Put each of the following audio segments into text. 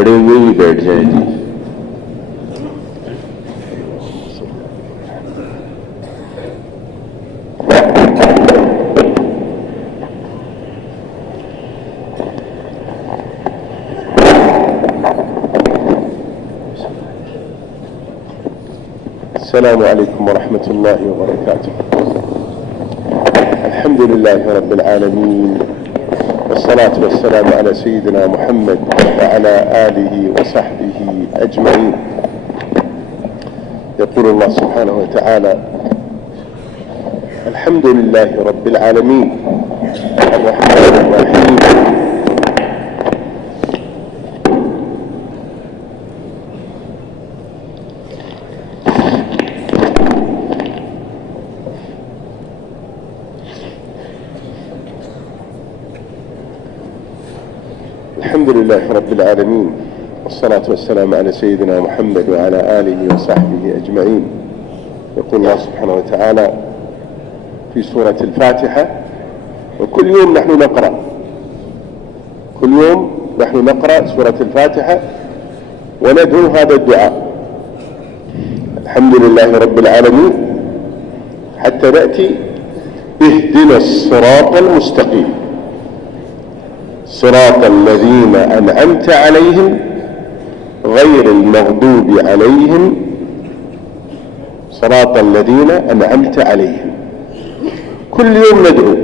खड़े हुए ही बैठ जाए जी। السلام عليكم ورحمة الله وبركاته. الحمد لله رب العالمين، والصلاة والسلام على سيدنا محمد وعلى آله وصحبه أجمعين. يقول الله سبحانه وتعالى: الحمد لله رب العالمين الرحمن الرحيم الحمد لله رب العالمين، والصلاة والسلام على سيدنا محمد وعلى آله وصحبه أجمعين. يقول الله سبحانه وتعالى في سورة الفاتحة: وكل يوم نحن نقرأ سورة الفاتحة وندعو هذا الدعاء: الحمد لله رب العالمين، حتى نأتي اهدنا الصراط المستقيم، صراط الذين أنعمت عليهم غير المغضوب عليهم، صراط الذين أنعمت عليهم. كل يوم ندعو،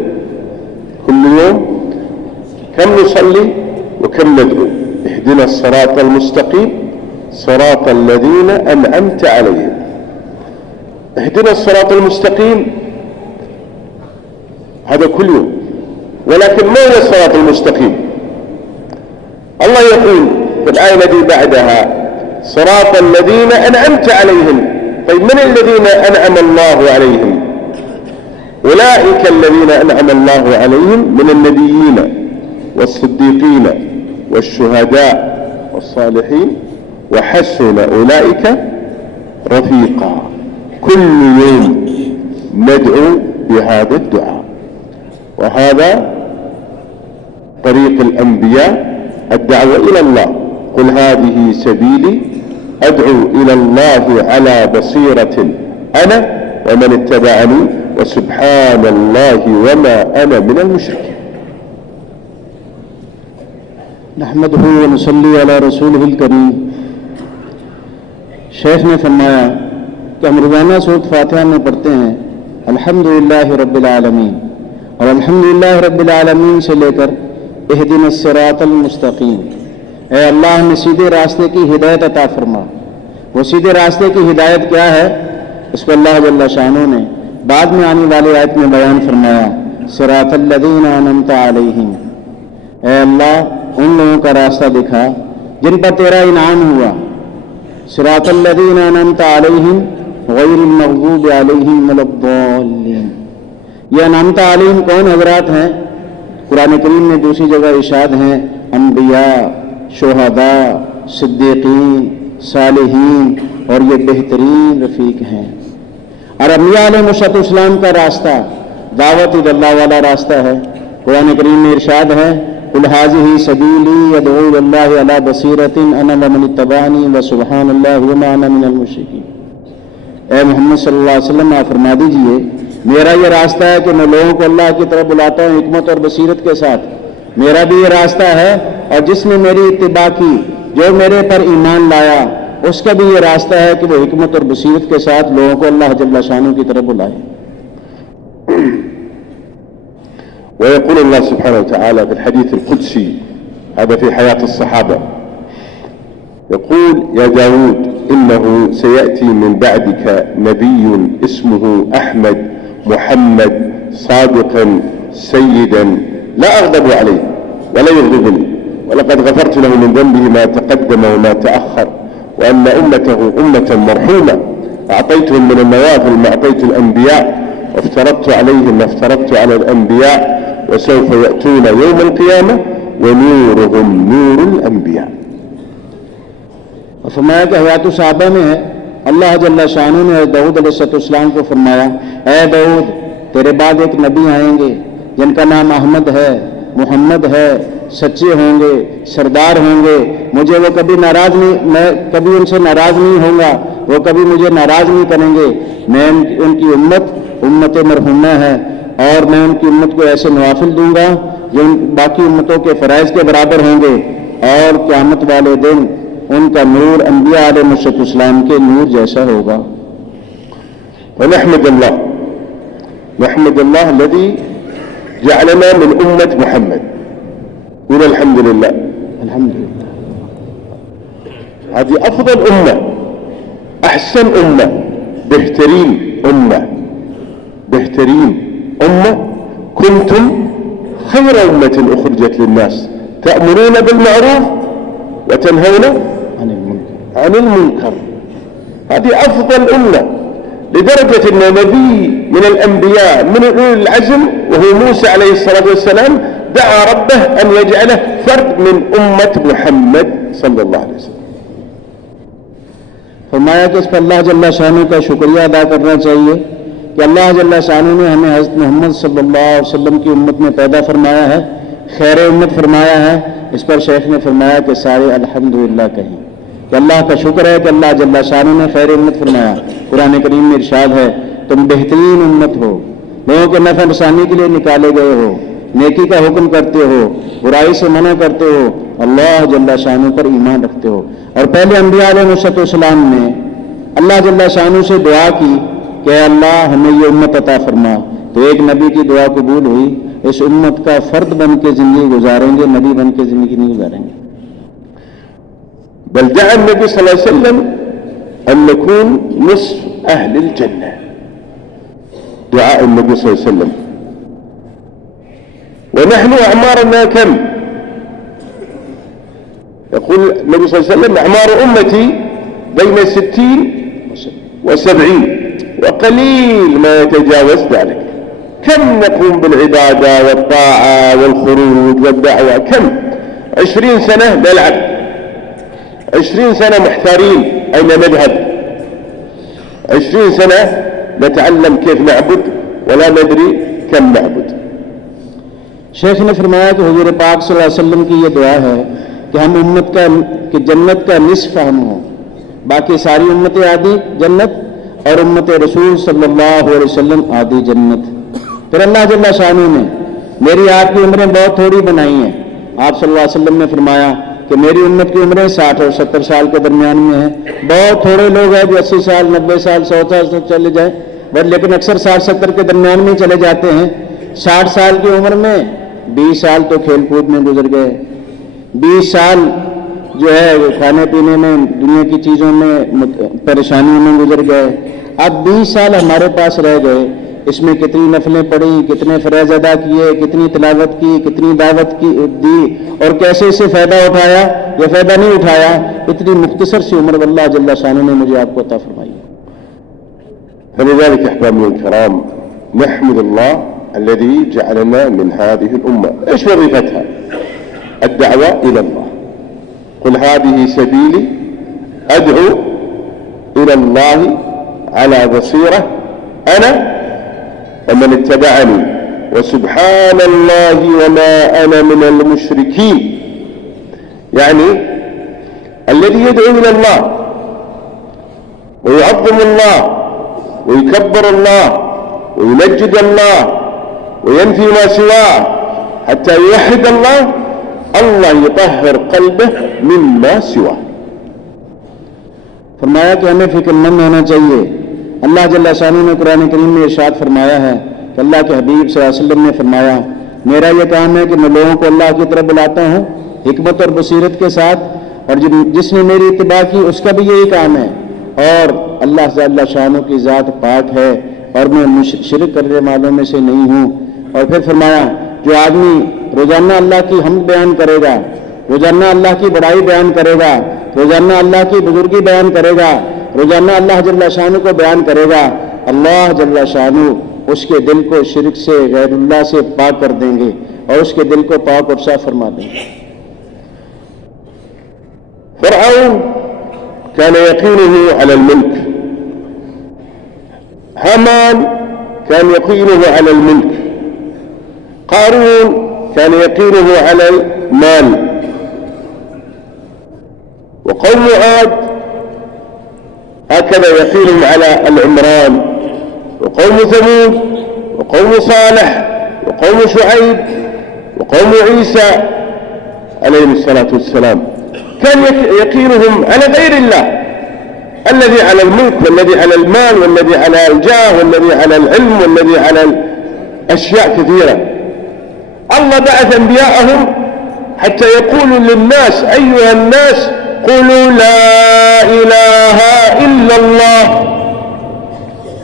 كل يوم كم نصلي وكم ندعو: اهدنا الصراط المستقيم صراط الذين أنعمت عليهم. اهدنا الصراط المستقيم هذا كل يوم، ولكن ما هو الصراط المستقيم؟ الله يقول في الآية التي بعدها: صراط الذين أنعمت عليهم. طيب من الذين أنعم الله عليهم؟ أولئك الذين أنعم الله عليهم من النبيين والصديقين والشهداء والصالحين وحسن أولئك رفيقا. كل يوم ندعو بهذا الدعاء، وهذا طريق الأنبياء، الدعوة إلى الله: قل هذه سبيلي أدعو إلى الله على بصيرة أنا ومن اتبعني وسبحان الله وما أنا من المشركين. नहमदुहु व नसल्ली अला रसूलिहिल करीम। शेख ने फरमाया कि हम रोज़ाना सूरत फातिहा में पढ़ते हैं अल्हम्दुलिल्लाहि रब्बिल आलमीन, और अल्हम्दुलिल्लाहि रब्बिल आलमीन से लेकर इहदिनस सिरातल मुस्तकीम, ऐ अल्लाह हमें सीधे रास्ते की हिदायत अता फरमा। वो सीधे रास्ते की हिदायत क्या है, इसको अल्लाह जल्ल शानो ने बाद में आने वाली आयत में बयान फरमाया: सिरातल लज़ीना अनअमता अलैहिम, ऐ अल्लाह उन लोगों का रास्ता दिखा जिन पर तेरा इनाम हुआ। सिरातल लज़ीना अनअमता अलैहिम गैरिल मग़ज़ूबि अलैहिम वलद्दाल्लीन। ये अनअमता अलैहिम कौन हजरात हैं? कुरान करीम में दूसरी जगह इरशाद हैं: अंबिया, शुहदा, सिद्दीकीन, सालिहीन, और ये बेहतरीन रफीक हैं। और अंबिया अलैहिमुस्सलाम का रास्ता दावत इल्लाह वाला रास्ता है। कुरान करीम में इरशाद है: कुल हाज़िही सबीली अदऊ इलल्लाहि अला बसीरतिन अना व मन इत्तबाअनी व सुब्हानल्लाहि व मा अना मिनल मुशरिकीन। ऐ मोहम्मद सल्लल्लाहु अलैहि वसल्लम, आप फरमा दीजिए, मेरा ये रास्ता है कि मैं लोगों को अल्लाह की तरफ बुलाता हूँ हिकमत और बसीरत के साथ। मेरा भी ये रास्ता है, और जिसने मेरी इत्तिबा की, जो मेरे पर ईमान लाया, उसका भी ये रास्ता है कि वो हिकमत और बसीरत के साथ लोगों को अल्लाह जल्ल शानो की तरफ बुलाए। ويقول الله سبحانه وتعالى في الحديث القدسي، هذا في حياة الصحابة، يقول: يا داود إنه سيأتي من بعدك نبي اسمه أحمد محمد صادقا سيدا لا أغضب عليه ولا يغضبني، ولقد غفرت له من ذنبه ما تقدم وما تأخر، وأن أمته أمة مرحومة، أعطيتهم من النوافل ما أعطيت الأنبياء، وافترضت عليهم ما افترضت على الأنبياء، وسوف يأتون يوم القيامة ونورهم نور الأنبياء. फरमाया कि हयात सहाबा में है, अल्लाह जल्ल शानो ने दाऊद अलैहिस्सलाम को फरमाया: ऐ दाऊद, तेरे बाद एक नबी आएंगे जिनका नाम अहमद है, मोहम्मद है, सच्चे होंगे, सरदार होंगे, मुझे वो कभी नाराज नहीं, मैं कभी उनसे नाराज नहीं होऊंगा, वो कभी मुझे नाराज नहीं करेंगे। मैं उनकी उम्मत मरहुमा है और मैं उनकी उम्मत को ऐसे नवाफिल दूंगा जो बाकी उम्मतों के फ़राइज़ के बराबर होंगे और क़यामत वाले दिन उनका नूर अंबिया अलैहिस्सलाम के नूर जैसा होगा। नहमदुल्लाह लदी जअलना मिन उम्मत मुहम्मद। قول الحمد لله الحمد لله هذه أفضل أمة، أحسن أمة، بهترين أمة كنتم خير أمة أخرجت للناس تأمرون بالمعروف وتنهون عن المنكر. هذه أفضل أمة، لدرجة أن نبي من الأنبياء من أولي العزم وهو موسى عليه الصلاة والسلام دعا ربه أن يجعله فرد من أمة محمد صلى الله عليه وسلم. फरमाया कि इस पर अल्लाह जल्ला शानू का शुक्रिया अदा करना चाहिए कि अल्लाह जल्ला शानू ने हमें हज़रत मोहम्मद सल्लल्लाहु अलैहि वसल्लम की उम्मत में पैदा फरमाया है, खैर उम्मत फरमाया है। इस पर शेख ने फरमाया कि सारे अल्हम्दुलिल्लाह कहें कि अल्लाह का शुक्र है कि अल्लाह जल्ला शानू ने खैर उम्मत फरमाया। कुरान करीम में इरशाद है, तुम बेहतरीन उम्मत हो, लोगों के नफ़े नुकसानी के लिए निकाले गए हो, नेकी का हुक्म करते हो, बुराई से मना करते हो, अल्लाह जल्ला शानू पर ईमान रखते हो। और पहले अंबिया अलैहिस्सलाम ने अल्लाह जल्ला शानू से दुआ की कि अल्लाह हमें ये उम्मत अता फरमा, तो एक नबी की दुआ कबूल हुई, इस उम्मत का फर्द बन के जिंदगी गुजारेंगे, नबी बन के जिंदगी नहीं गुजारेंगे। बल दअा नबी सल्लल्लाहु अलैहि वसल्लम अन नकून निस्फ अहलिल जन्नह। दुआ नबी सल्लल्लाहु अलैहि वसल्लम ونحن أعمارنا كم؟ يقول النبي صلى الله عليه وسلم أعمار أمتي بين 60 و70 وقليل ما يتجاوز ذلك. كم نقوم بالعبادة والطاعة والخروج والدعوة؟ كم؟ 20 سنة نلعب، 20 سنة محتارين أين نذهب، 20 سنة نتعلم كيف نعبد ولا ندري كم نعبد. शेख ने फरमाया कि हुजूर पाक सल्लल्लाहु अलैहि वसल्लम की ये दुआ है कि हम उम्मत का कि जन्नत का निस्फ हम हो, बाकी सारी उम्मतें आदि जन्नत और उम्मत रसूल सल्लल्लाहु अलैहि वसल्लम आदि जन्नत। फिर अल्लाह जल्ला शानू ने मेरी आपकी उम्रें बहुत थोड़ी बनाई हैं। आप सल्लल्लाहु अलैहि वसल्लम ने फरमाया कि मेरी उम्मत की उम्रें 60 और 70 साल के दरमियान में है। बहुत थोड़े लोग हैं जो 80 साल 90 साल 100 साल तक चले जाए, बट लेकिन अक्सर 60-70 के दरमियान में चले जाते हैं। 60 साल की उम्र में 20 साल तो खेल कूद में गुजर गए, 20 साल जो है खाने पीने में दुनिया की चीज़ों में परेशानियों में गुजर गए। अब 20 साल हमारे पास रह गए, इसमें कितनी नफलें पढ़ी, कितने फ़राइज़ अदा किए, कितनी तिलावत की, कितनी दावत की दी और कैसे इससे फ़ायदा उठाया या फ़ायदा नहीं उठाया। इतनी मुख्तसर सी उम्र अल्लाह जल्ला शानू ने मुझे आपको अता फरमाई। فلذلك أحبابنا الكرام نحمد الله الذي جعلنا من هذه الأمة. إيش وظيفتها؟ الدعوة إلى الله. قل هذه سبيلي أدعو إلى الله على بصيرة أنا ومن اتبعني وسبحان الله وما أنا من المشركين. يعني الذي يدعو إلى الله ويعظم الله ويكبر الله ويمجد الله وينفي ما سواه حتى يوحد الله، الله يطهر قلبه مما سواه. फरमाया कि हमें फिक्रमंद होना चाहिए। अल्लाह जल्ला शानू ने कुरान करीम में इरशाद फरमाया है कि अल्लाह के हबीब सल्लल्लाहु अलैहि वसल्लम ने फरमाया, मेरा यह काम है कि मैं लोगों को अल्लाह की तरफ बुलाता हूँ हिकमत और बसीरत के साथ, और जिसने मेरी इत्तिबा की उसका भी यही काम है। और अल्लाह जल्ला शानू की ज़ात पाक है और मैं शिरक करने वालों में से नहीं हूँ। और फिर फरमाया, जो आदमी रोजाना अल्लाह की हमद बयान करेगा, रोजाना अल्लाह की बड़ाई बयान करेगा, रोजाना अल्लाह की बुजुर्गी बयान करेगा, रोजाना अल्लाह जल्ला शानू को बयान करेगा, अल्लाह जल्ला शानू उसके दिल को शिरक से गैरुल्लाह से पाक कर देंगे और उसके दिल को पाक और साफ फरमा देंगे। فرعون كان يقينه على الملك، هامان كان يقينه على الملك، قارون كان يقينه على المال. وقوم عاد هكذا يقينهم على العمران. وقوم ثمود وقوم صالح وقوم شعيب وقوم عيسى عليهم الصلاة والسلام كان يقينهم على غير الله، الذي على الملك والذي على المال والذي على الجاه والذي على العلم والذي على أشياء كثيرة. الله بعث أنبياءهم حتى يقولوا للناس: أيها الناس قولوا لا إله إلا الله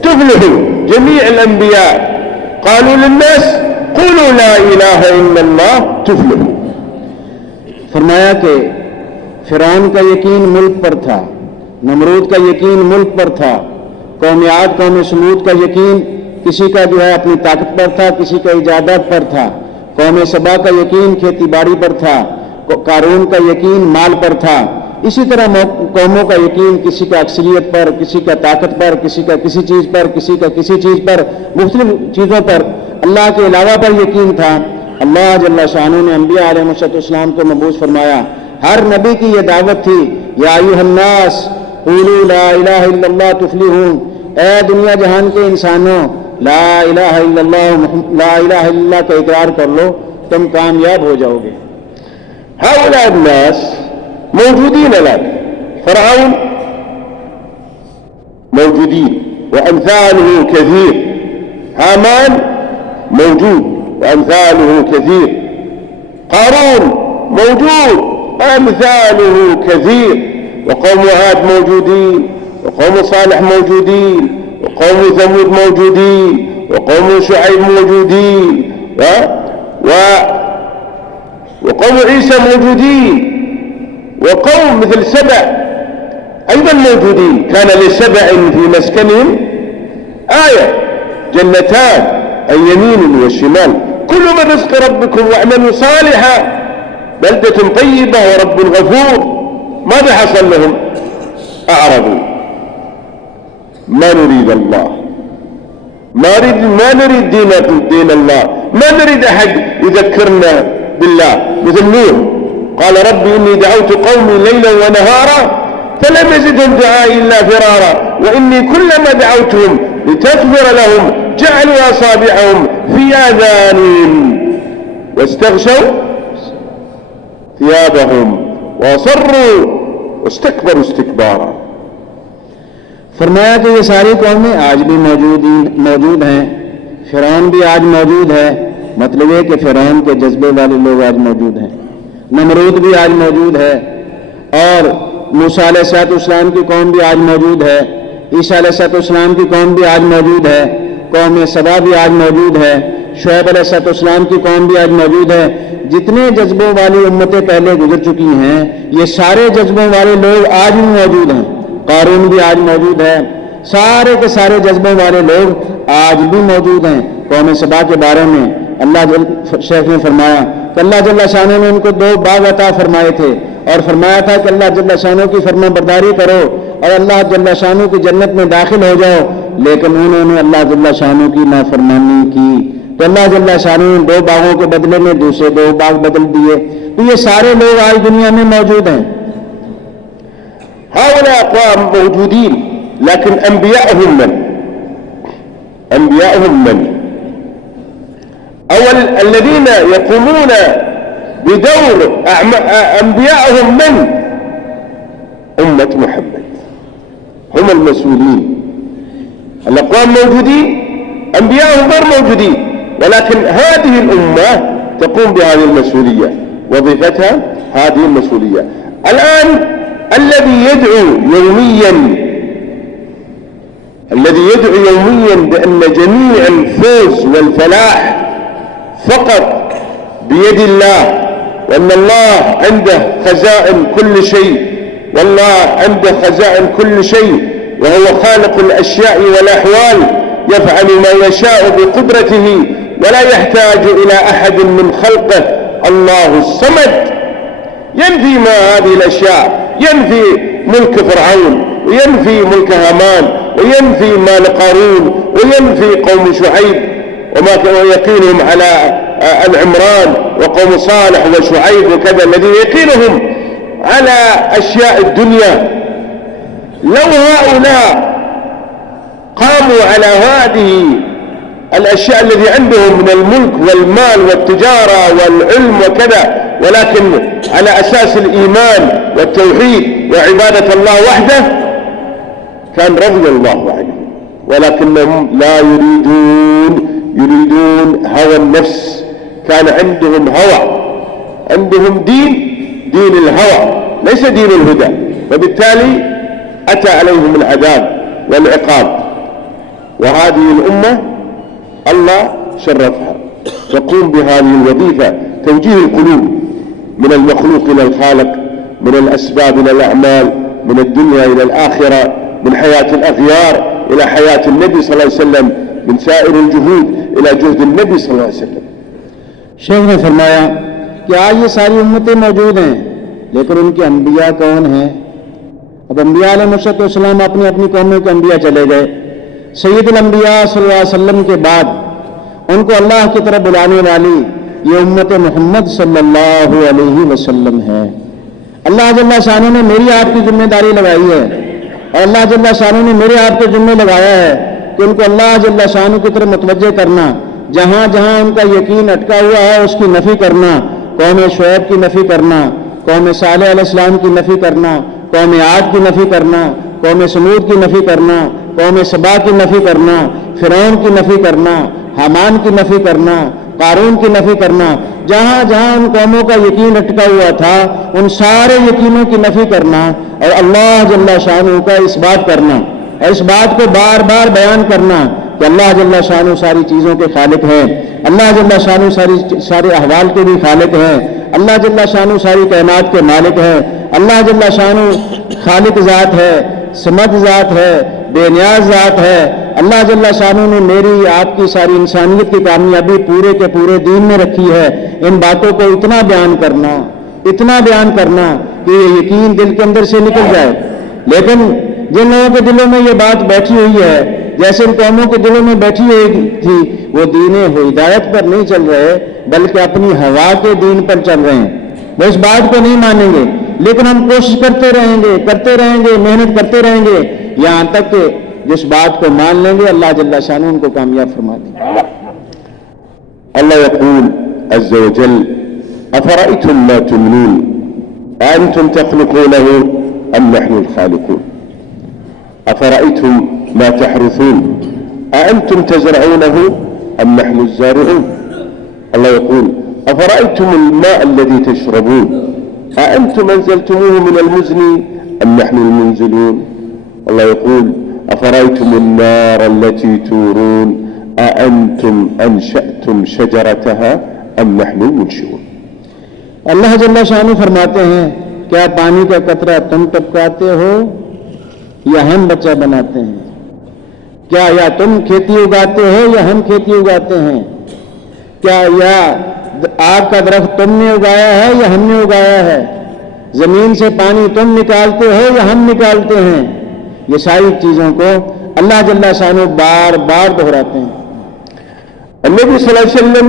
تفلحوا. جميع الأنبياء قالوا للناس: قولوا لا إله إلا الله تفلحوا. फरमाया कि फिरौन का यकीन मुल्क पर था, नमरूद का यकीन मुल्क पर था, कौम आद कौम समूद का यकीन किसी का जो है अपनी ताकत पर था, किसी का इजादत पर था, कौम सबा का यकीन खेती बाड़ी पर था, कारून का यकीन माल पर था। इसी तरह कौमों का यकीन किसी का अक्सरियत पर, किसी का ताकत पर, किसी का किसी चीज़ पर, किसी का किसी चीज़ पर, मुख्तलिफ चीज़ों पर अल्लाह के अलावा पर यकीन था। अल्लाह जल्ला शानू ने अंबिया अलैहिस्सलाम को मबूस फरमाया। हर नबी की यह दावत थी, या अय्युहन्नास क़ूलू ला इलाहा इल्लल्लाह तुफ़्लिहून, ए दुनिया जहान के इंसानों ला इलाहा इल्लल्लाह का इकरार कर लो, तुम कामयाब हो जाओगे। هؤلاء الناس موجودين الآن، فرعون موجودين وأمثاله كثير، هامان موجود وأمثاله كثير، قارون موجود وأمثاله كثير، وقوم عاد موجودين، وقوم صالح موجودين، وقوم ثمود موجودين، وقوم شعيب موجودين، وقوم عيسى موجودين، وقوم مثل سبع أيضا موجودين. كان لسبع في مسكنهم آية جنتان عن يمين وشمال كلوا من رزق ربكم واعملوا صالحا بلدة طيبة ورب غفور. ماذا حصل لهم؟ أعرضوا، ما نريد الله، ما نريد دين الله، ما نريد أحد يذكرنا بالله. مثل نوح قال: ربي إني دعوت قومي ليلا ونهارا فلم يزدهم دعائي إلا فرارا وإني كلما دعوتهم لتغفر لهم جعلوا أصابعهم في آذانهم واستغشوا ثيابهم وأصروا واستكبروا استكبارا. फरमाया कि ये सारी कौमें आज भी मौजूद हैं, फिरौन भी आज मौजूद है। मतलब ये कि फिरौन के जज्बे वाले लोग आज मौजूद हैं, नमरूद भी आज मौजूद है, और मूसा अलैहिस्सलाम की कौम भी आज मौजूद है, ईसा अलैहिस्सलाम की कौम भी आज मौजूद है, कौम सबा भी आज मौजूद है, शुएब अलैहिस्सलाम की कौम भी आज मौजूद है। जितने जज्बों वाली उम्मतें पहले गुजर चुकी हैं, ये सारे जज्बों वाले लोग आज भी मौजूद हैं। कारून भी आज मौजूद है, सारे के सारे जज्बों वाले लोग आज भी मौजूद हैं। कौम सबा के बारे में अल्लाह शेख ने फरमाया कि अल्लाह जल्ला शानो ने उनको 2 बाग अता फरमाए थे और फरमाया था कि अल्लाह जल्ला शानो की फरमाबरदारी करो और अल्लाह जल्ला शानो की जन्नत में दाखिल हो जाओ। लेकिन उन्होंने अल्लाह जल्ला शानो की नाफरमानी की, तो अल्लाह जल्ला शानो ने 2 बागों के बदले में दूसरे 2 बाग बदल दिए। तो ये सारे लोग आज दुनिया में मौजूद हैं। هؤلاء أقوام موجودين، لكن أنبياءهم من؟ أنبياءهم من؟ أو الذين يقومون بدور أنبياءهم من؟ أمة محمد، هم المسؤولين. الأقوام موجودين، أنبياءهم غير موجودين، ولكن هذه الأمة تقوم بهذه المسؤولية، وظيفتها هذه المسؤولية. الآن الذي يدعو يوميا بأن جميع الفوز والفلاح فقط بيد الله، وأن الله عنده خزائن كل شيء، والله عنده خزائن كل شيء، وهو خالق الأشياء والأحوال، يفعل ما يشاء بقدرته ولا يحتاج إلى أحد من خلقه. الله الصمد ينفي ما هذه الأشياء، ينفي ملك فرعون، وينفي ملك هامان، وينفي مال قارون، وينفي قوم شعيب وما كانوا يقينهم على آل عمران وقوم صالح وشعيب وكذا الذين يقينهم على أشياء الدنيا، لو هؤلاء قاموا على هذه الأشياء الذي عندهم من الملك والمال والتجارة والعلم وكذا، ولكن على أساس الإيمان والتوحيد وعبادة الله وحده، كان رضي الله عنهم. ولكنهم لا يريدون هوى النفس. كان عندهم هوى، عندهم دين الهوى ليس دين الهدى، فبالتالي أتى عليهم العذاب والعقاب. وهذه الأمة الله شرفها تقوم بهذه الوظيفة، توجيه القلوب من المخلوق إلى الخالق، من الأسباب إلى الأعمال، من الدنيا إلى الآخرة، من حياة الأغيار إلى حياة النبي صلى الله عليه وسلم، من سائر الجهود إلى جهد النبي صلى الله عليه وسلم. शेख ने फरमाया कि आज ये सारी उम्मतें मौजूद हैं, लेकिन उनके अम्बिया कौन हैं? अब अम्बिया अलैहिस्सलाम अपनी अपनी कौमों के अम्बिया चले गए। सैयदुल अम्बिया सल्लल्लाहु अलैहि वसल्लम के बाद उनको अल्लाह की तरफ बुलाने वाली ये उम्मत मोहम्मद सल्लल्लाहु अलैहि वसल्लम है। अल्लाह जल्ला शानू ने मेरी आपकी जिम्मेदारी लगाई है, और अल्लाह जल्ला शानू ने मेरे आपके जिम्मे लगाया है कि उनको अल्लाह जल्ला शानू की तरफ मुतवज्जे करना, जहां जहां उनका यकीन अटका हुआ है उसकी नफी करना, कौम शुएब की नफी करना, कौम सालेह अलैहिस्सलाम की नफी करना, कौम आद की नफी करना, कौम समूद की नफी करना, कौम सबा की नफी करना, फिरौन की नफी करना, हामान की नफी करना, कारून की नफी करना। जहां जहां उन कौमों का यकीन अटका हुआ था उन सारे यकीनों की नफी करना, और अल्लाह जल्ला शानू का इस बात करना, और इस बात को बार बार बयान करना कि अल्लाह जल्ला शानू सारी चीज़ों के खालिक है, अल्लाह जल्ला शानू सारे अहवाल के भी खालिक है, अल्लाह जल्ला शानू सारी कायनात के मालिक है, अल्लाह जल्ला शानू खालिक ज़ात है, समद ज़ात है, बेनियाज ज़ात है। अल्लाह जल्ला शानू ने मेरी आपकी सारी इंसानियत की कामयाबी पूरे के पूरे दीन में रखी है। इन बातों को इतना बयान करना कि ये यकीन दिल के अंदर से निकल जाए। लेकिन जिन लोगों के दिलों में ये बात बैठी हुई है, जैसे इन कौमों के दिलों में बैठी हुई थी, वो दीन हिदायत पर नहीं चल रहे बल्कि अपनी हवा के दीन पर चल रहे हैं। वो इस बात को नहीं मानेंगे, लेकिन हम कोशिश करते रहेंगे, मेहनत करते रहेंगे, यहां तक कि जिस बात को मान लेंगे अल्लाह जल्ला शानू उनको कामयाब फरमा देंगे। अल्लाह यक़ूल अज़्ज़ व जल अफ़रअय्तुम मा तुमनून अअंतुम तख़्लुक़ूनहु अम नहनुल ख़ालिक़ून अफ़रअय्तुम मा तहरुसून अअंतुम तज़रऊनहु अम नहनु ज़ारिऊन। अल्लाह यक़ूल अफ़रअय्तुमुल माअ अल्लज़ी तशरबून अअंतुम अंज़लतमूहु मिनल मुज़्नी अम नहनुल मुनज़िलून। अल्लाह यक़ूल अफ़रअय्तुमुन नार अल्लती तूरून अअंतुम अंशअतुम शजरतहा अम नहनुल मुनशिऊन। अल्लाह जल्ला शानू फरमाते हैं, क्या पानी का कतरा तुम टपकाते हो या हम बच्चा बनाते हैं? क्या या तुम खेती उगाते हो या हम खेती उगाते हैं? क्या या आग का दरख्त तुमने उगाया है या हमने उगाया है? जमीन से पानी तुम निकालते हो या हम निकालते हैं? ये सारी चीजों को अल्लाह जल्ला शानू बार बार दोहराते हैं। النبي صلى الله عليه وسلم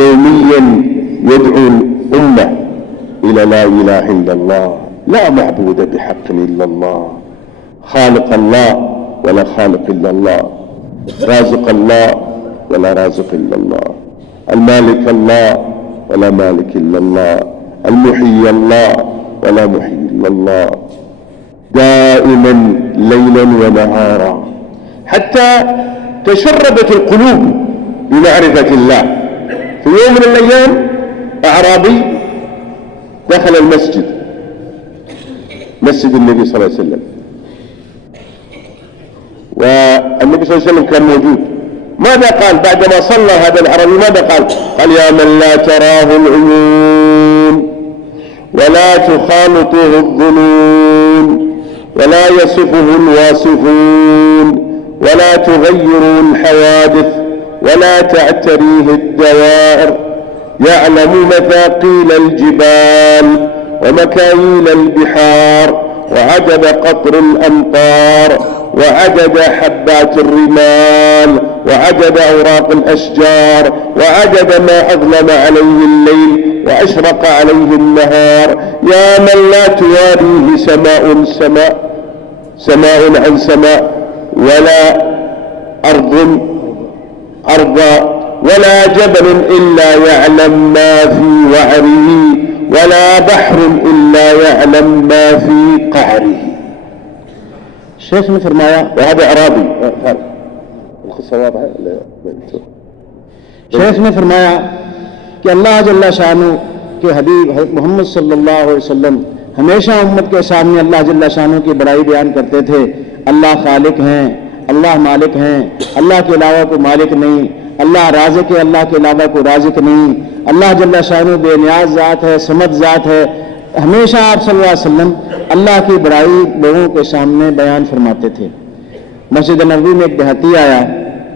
يوميا يدعو الأمة إلى لا إله إلا الله، لا معبود بحق إلا الله، خالق الله ولا خالق إلا الله، رازق الله ولا رازق إلا الله، المالك الله ولا مالك إلا الله، المحيي الله ولا محيي إلا الله، دائما ليلا ونهارا حتى تشربت القلوب بمعرفة الله. في يوم من الأيام أعرابي دخل المسجد، مسجد النبي صلى الله عليه وسلم، والنبي صلى الله عليه وسلم كان موجود. ماذا قال بعدما صلى هذا الأعرابي؟ ماذا قال؟ قال يا من لا تراه العيون ولا تخالطه الظنون ولا يصفه الواصفون ولا تغيره الحوادث ولا تعتريه الدوائر، يعلم مثاقيل الجبال ومكاييل البحار وعدد قطر الأمطار وعدد حبات الرمال وعدد أوراق الأشجار وعدد ما أظلم عليه الليل وأشرق عليه النهار، يا من لا تواريه سماء عن سماء، ولا أرض أرضا، ولا جبل إلا يعلم ما في وعره، ولا بحر إلا يعلم ما في قعره. शेख ने फरमाया, وهذا أراضي शेख ने फरमाया कि अल्लाह जल्ला शानु के हबीब मोहम्मद सल्लल्लाहु अलैहि वसल्लम हमेशा उम्मत के सामने अल्लाह जल्ला शानु की बड़ाई बयान करते थे। अल्लाह खालिक हैं, अल्लाह मालिक हैं, अल्लाह के अलावा कोई मालिक नहीं, अल्लाह राज़िक है, अल्लाह के अलावा कोई राज़िक नहीं, अल्लाह जल्ला शानु बेनियाज ज़ात है, समद ज़ात है। हमेशा आप सल्लल्लाहु अलैहि वसल्लम अल्लाह की बड़ाई लोगों के सामने बयान फरमाते थे। मस्जिद नबवी में एक देहाती आया,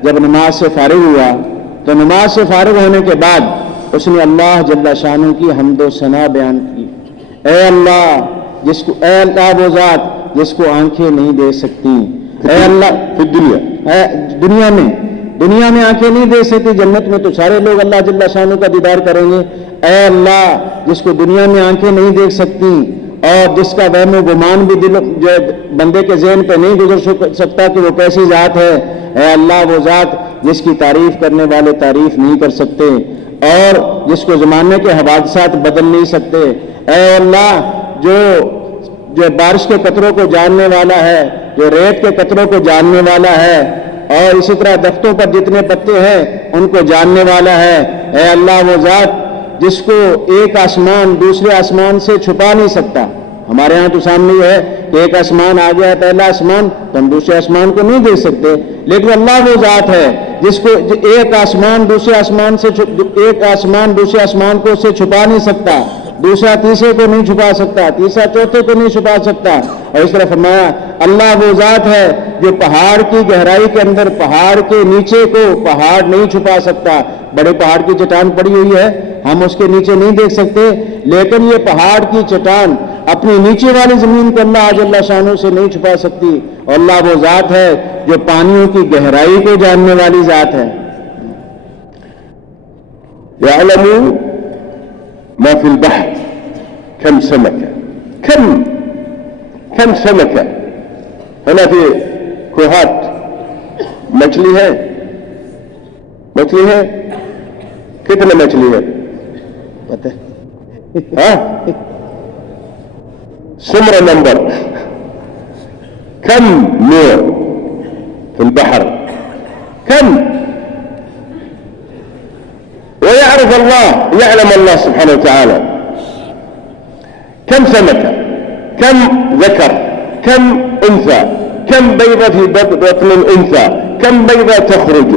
जब नमाज से फारिग हुआ तो नमाज से फारिग होने के बाद उसने अल्लाह जल्ला शानु की हम्दो सना बयान की। ए अल्लाह वो ज़ात जिसको आंखें नहीं दे सकती, ए अल्लाह दुनिया में आंखें नहीं दे सकती, जन्नत में तो सारे लोग अल्लाह जल्ला शानु का दीदार करेंगे। ए अल्लाह जिसको दुनिया में आंखें नहीं देख सकती और जिसका वहम गुमान भी दिल जो बंदे के ज़हन पे नहीं गुजर सकता कि वो कैसी ज़ात है। ए अल्लाह वो ज़ात जिसकी तारीफ करने वाले तारीफ नहीं कर सकते और जिसको ज़माने के हवादसात बदल नहीं सकते। ए अल्लाह जो बारिश के कतरों को जानने वाला है, जो रेत के कतरों को जानने वाला है और इसी तरह दफ्तों पर जितने पत्ते हैं उनको जानने वाला है। ए अल्लाह वो ज़ात जिसको एक आसमान दूसरे आसमान से छुपा नहीं सकता। हमारे यहाँ तो सामने ये है कि एक आसमान आ गया है, पहला आसमान, तो हम दूसरे आसमान को नहीं देख सकते, लेकिन अल्लाह वो ज़ात है जिसको एक आसमान दूसरे आसमान को उससे छुपा नहीं सकता, दूसरा तीसरे को नहीं छुपा सकता, तीसरा चौथे को नहीं छुपा सकता। और इस तरह फरमाया अल्लाह वो ज़ात है जो पहाड़ की गहराई के अंदर पहाड़ के नीचे को पहाड़ नहीं छुपा सकता। बड़े पहाड़ की चट्टान पड़ी हुई है, हम उसके नीचे नहीं देख सकते, लेकिन ये पहाड़ की चट्टान अपनी नीचे वाली जमीन को अल्लाह जल्ला शानु से नहीं छुपा सकती। और अल्लाह वो ज़ात है जो पानियों की गहराई को जानने वाली ज़ात है। يعلم ما في البحر كم سمكة كم سمكة هنا في كوهات मछली है कितने मछली है पता हाँ سمر نمبر كم نوع في البحر كم ويعرف الله يعلم الله سبحانه وتعالى كم سمكة كم ذكر كم أنثى كم بيضة في بطن الأنثى كم بيضة تخرج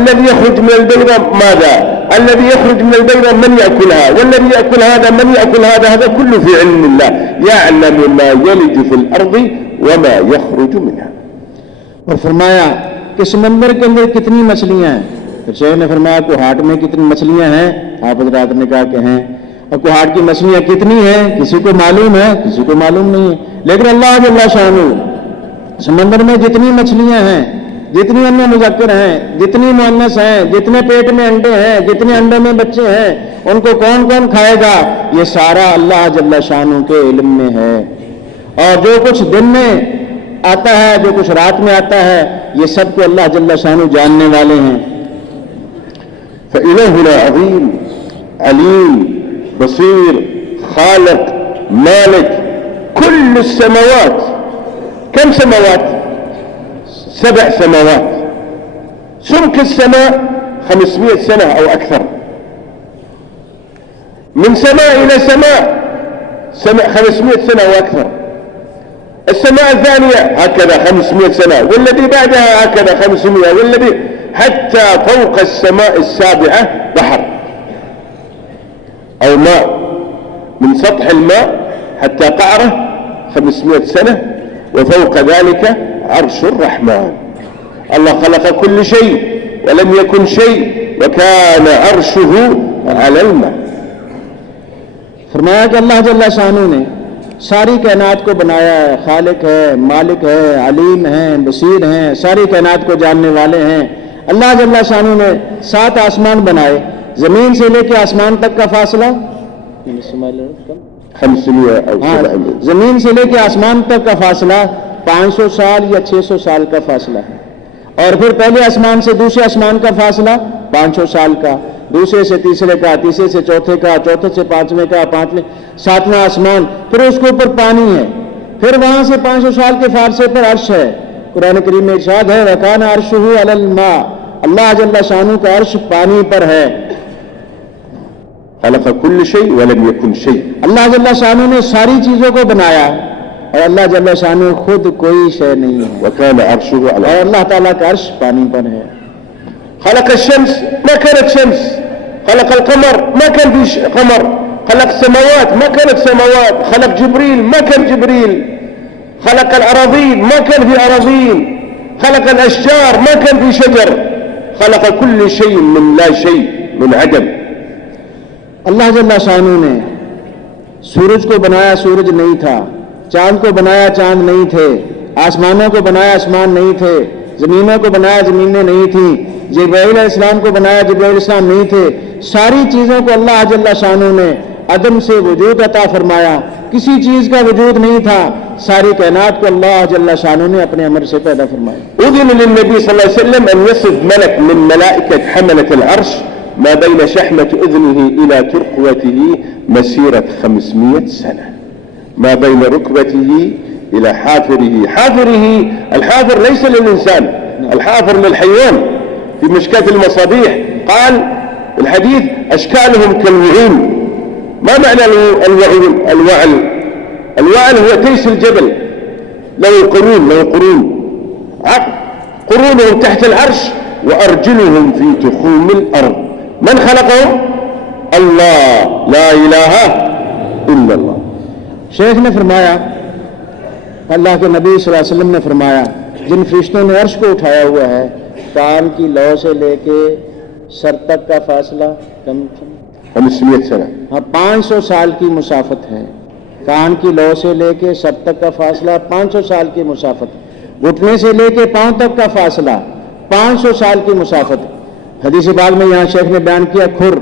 الذي يخرج من البيضة ماذا الذي يخرج من البيضة من يأكلها والذي يأكل هذا من يأكل هذا كله في علم الله يعلم ما يلج في الأرض وما يخرج منها। और फरमाया कि समंदर के अंदर कितनी मछलियां हैं। फिर शेख ने फरमाया कुहाट में कितनी मछलियां हैं, आप हज़रात ने कहा कि हैं। और कुहाट की मछलियां कितनी हैं किसी को मालूम है, किसी को मालूम नहीं है, लेकिन अल्लाह जल्ला शानु समंदर में जितनी मछलियां हैं, जितनी अन्य मुज़क्कर हैं, जितनी मुअन्नस हैं, जितने पेट में अंडे हैं, जितने अंडों में बच्चे हैं, उनको कौन कौन खाएगा, ये सारा अल्लाह जल्ला शानु के इल्म में है। और जो कुछ दिन में आता है, जो कुछ रात में आता है, ये सब को अल्लाह जल्ला शानु जानने वाले हैं। فإلهنا عظيم عليم بصير خالق مالك كل السماوات كم سماوات 7 سماوات سمك السماء 500 سنة أو أكثر من سماء إلى سماء 500 سنة أو أكثر السماء الثانية هكذا 500 سنة والذي بعدها هكذا 500 والذي حتى فوق السماء السابعة بحر أو ماء من سطح الماء حتى قعره 500 سنة وفوق ذلك عرش الرحمن. الله خلق كل شيء ولم يكن شيء وكان عرشه على الماء. फरमाया कि अल्लाह जल्ला शानु ने सारी कायनात को बनाया है, खालिक है, मालिक है, अलीम है, बसीर हैं, सारी कायनात को जानने वाले हैं। अल्लाह जल्ला शानू ने 7 आसमान बनाए, जमीन से लेकर आसमान तक का फासला 500 أو 700 जमीन से लेकर आसमान तक का फासला 500 साल या 600 साल का फासला है। और फिर पहले आसमान से दूसरे आसमान का फासला 500 साल का, दूसरे से तीसरे का, तीसरे से चौथे का, चौथे से पांचवें का, पांचवें 7वां आसमान, फिर उसके ऊपर पानी है, फिर वहां से 500 साल के फारसे पर अर्श है। कुरान करीम में इरशाद है वकान अर्शुहु अलल मा, अल्लाह जल्ला शानू का अर्श पानी पर है। خلق كل شيء ولم يكن شيء, अल्लाह जल्ला शानू ने सारी चीजों को बनाया और अल्लाह जल्ला शानू खुद कोई शय नहीं है। وكان عرشه और على अल्लाह ताला का अर्श पानी पर है। خلق الشمس ما كانت شمس, خلق القمر ما كان في قمر, خلق السماوات ما كانت سماوات, خلق جبريل ما كان جبريل, خلق الأراضين ما كان في أراضين, خلق الأشجار ما كان في شجر, خلق كل شيء من لا شيء, من عدم. अल्लाह जल्ला शानू ने सूरज को बनाया, सूरज नहीं था, चांद को बनाया, चांद नहीं थे, आसमानों को बनाया, आसमान नहीं थे, जमीनों को बनाया, जमीनें नहीं थी, जिब्राइल अलैहिस्सलाम को बनाया, जिब्राइल अलैहिस्सलाम नहीं थे। सारी चीजों को अल्लाह जल्ला शानू ने अदम से वजूद अता फरमाया, किसी चीज का वजूद नहीं था, सारी कायनात को अल्लाह जल्ला शानू ने अपने अमर से पैदा फरमाया। أذن للنبي صلى الله عليه وسلم أن يصف ملك من ملائكة حملة العرش ما بين شحمة أذنه إلى ترقوته مسيرة 500 سنة, ما بين ركبته إلى حافره. حافره, الحافر ليس للإنسان, الحافر للحيوان. في مشكاة المصابيح قال الحديث أشكالهم كالوعول. ما معنى الوعول؟ الوعل, الوعل هو تيس الجبل, له قرون, له قرون, قرونهم تحت العرش وأرجلهم في تخوم الأرض. من خلقهم؟ الله, لا إله إلا الله. शेख ने फरमाया, अल्लाह के नबी सल्लल्लाहु अलैहि वसल्लम ने फरमाया, जिन फरिश्तों ने अर्श को उठाया हुआ है, कान की लौ से लेके सर तक का फासला कम 500 سنة. हाँ 500 साल की मुसाफत है। कान की लौ से लेके सर तक का फासला 500 साल की मुसाफत, घुटने से लेके पांव तक का फासला 500 साल की मुसाफत। हदीस पाक में यहाँ शेख ने बयान किया खुर,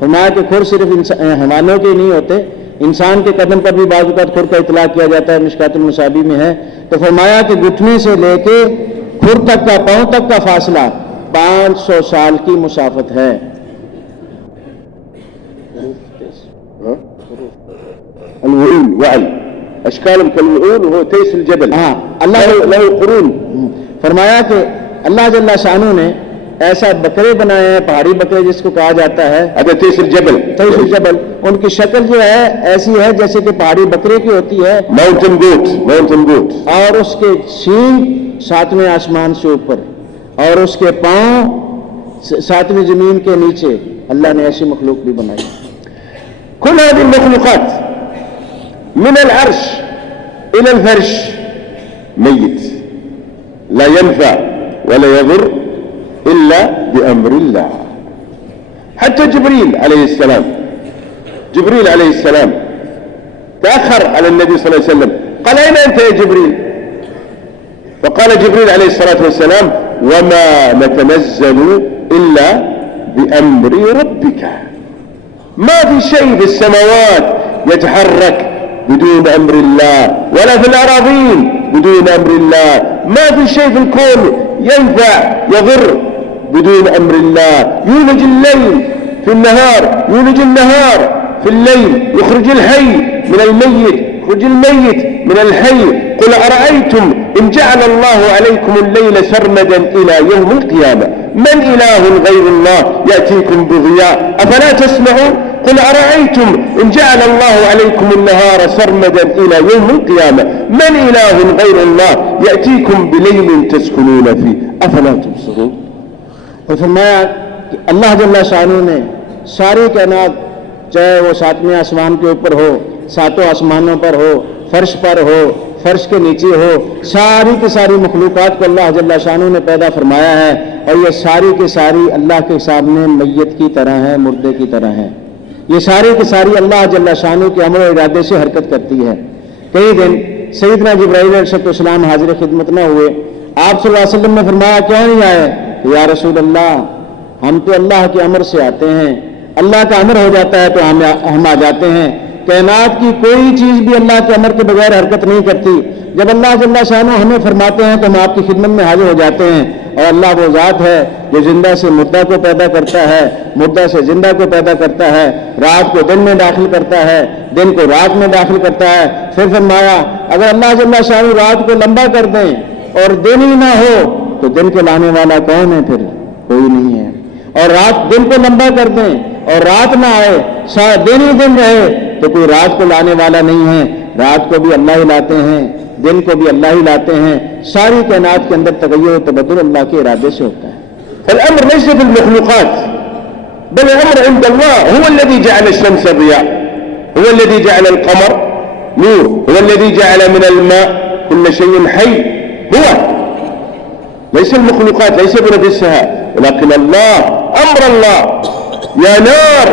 फरमाया कि खुर सिर्फ हैवानों के नहीं होते, इंसान के कदम पर भी बाज़ औक़ात खुर का इतला किया जाता है, मिशकातुल मुसाबी में है। तो फरमाया कि घुटने से लेके खुर तक का, पांव तक का फासला 500 साल की मुसाफत है। الوعول, وعل, أشكالهم كالوعول وهو تيس الجبل. हाँ, له قرون. फरमाया कि अल्लाह जल्ला शानू ने ऐसा बकरे बनाए हैं, पहाड़ी बकरे जिसको कहा जाता है, هذا تيس الجبل. तैस जबल, उनकी शक्ल जो है ऐसी है जैसे कि पहाड़ी बकरे की होती है, Mountain goat, mountain goat. और उसके सींग 7वें आसमान से ऊपर और उसके पांव 7वीं जमीन के नीचे। अल्लाह ने ऐसी मखलूक भी बनाई। كل هذه المخلوقات من العرش إلى الفرش ميت, لا ينفع ولا يضر إلا بأمر الله. حتى جبريل عليه السلام, جبريل عليه السلام تأخر على النبي صلى الله عليه وسلم, قال أين أنت يا جبريل؟ فقال جبريل عليه الصلاة والسلام وما نتنزل إلا بأمر ربك. ما في شيء في السماوات يتحرك بدون أمر الله, ولا في الأراضين بدون أمر الله. ما في شيء في الكون ينفع يضر بدون أمر الله. يولج الليل في النهار, يولج النهار في الليل, يخرج الحي من الميت, يخرج الميت من الحي. قل أرأيتم إن جعل الله عليكم الليل سرمدا إلى يوم القيامة من إله غير الله يأتيكم بضياء أفلا تسمعون؟ قل أرأيتم إن جعل الله عليكم النهار سرمدا إلى يوم القيامة من إله غير الله يأتيكم بليل تسكنون فيه أفلا تبصرون. और फरमाया कि अल्लाह जल्ला शानू ने सारी कायनात, चाहे वो 7वें आसमान के ऊपर हो, 7 आसमानों पर हो, फर्श पर हो, फर्श के नीचे हो, सारी की सारी मखलूकात को अल्लाह जल्ला शानू ने पैदा फरमाया है। और ये सारी की सारी अल्लाह के सामने मैयत की तरह है, मुर्दे की तरह है। ये सारी की सारी अल्लाह जल्ला शानू के अमर और इरादे से हरकत करती है। कई दिन सैयदना जिब्राइल अलैहिस्सलाम हाजिर खिदमत न हुए। आप सल्लल्लाहु अलैहि वसल्लम ने फरमाया क्यों नहीं आए? या रसूल अल्लाह, हम तो अल्लाह के अमर से आते हैं, अल्लाह का अमर हो जाता है तो हम आ जाते हैं। कायनात की कोई चीज भी अल्लाह के अमर के बगैर हरकत नहीं करती। जब अल्लाह जल्ला शानो हमें फरमाते हैं तो हम आपकी खिदमत में हाजिर हो जाते हैं। और अल्लाह वो ज़ात है जो जिंदा से मुर्दा को पैदा करता है, मुर्दा से जिंदा को पैदा करता है, रात को दिन में दाखिल करता है, दिन को रात में दाखिल करता है। फिर फरमाया अगर अल्लाह जल्ला शानो रात को लंबा कर दें और दिन ही ना हो तो दिन को लाने वाला कौन है? फिर कोई नहीं है। और रात दिन को लंबा कर दें और रात ना आए, सारा दिन ही दिन रहे तो कोई रात को लाने वाला नहीं है। रात को भी अल्लाह ही लाते हैं, दिन को भी अल्लाह ही लाते हैं। सारी कायनात के अंदर तगय्युर तबद्दुल अल्लाह के इरादे से होता है। الأمر ليس في المخلوقات بل الأمر عند الله. هو الذي جعل الشمس ضياء، هو الذي جعل القمر نور، هو الذي جعل من الماء كل شيء حي. هو ليس المخلوقات، ليس بنفسها، ولكن الله. أمر الله يا نار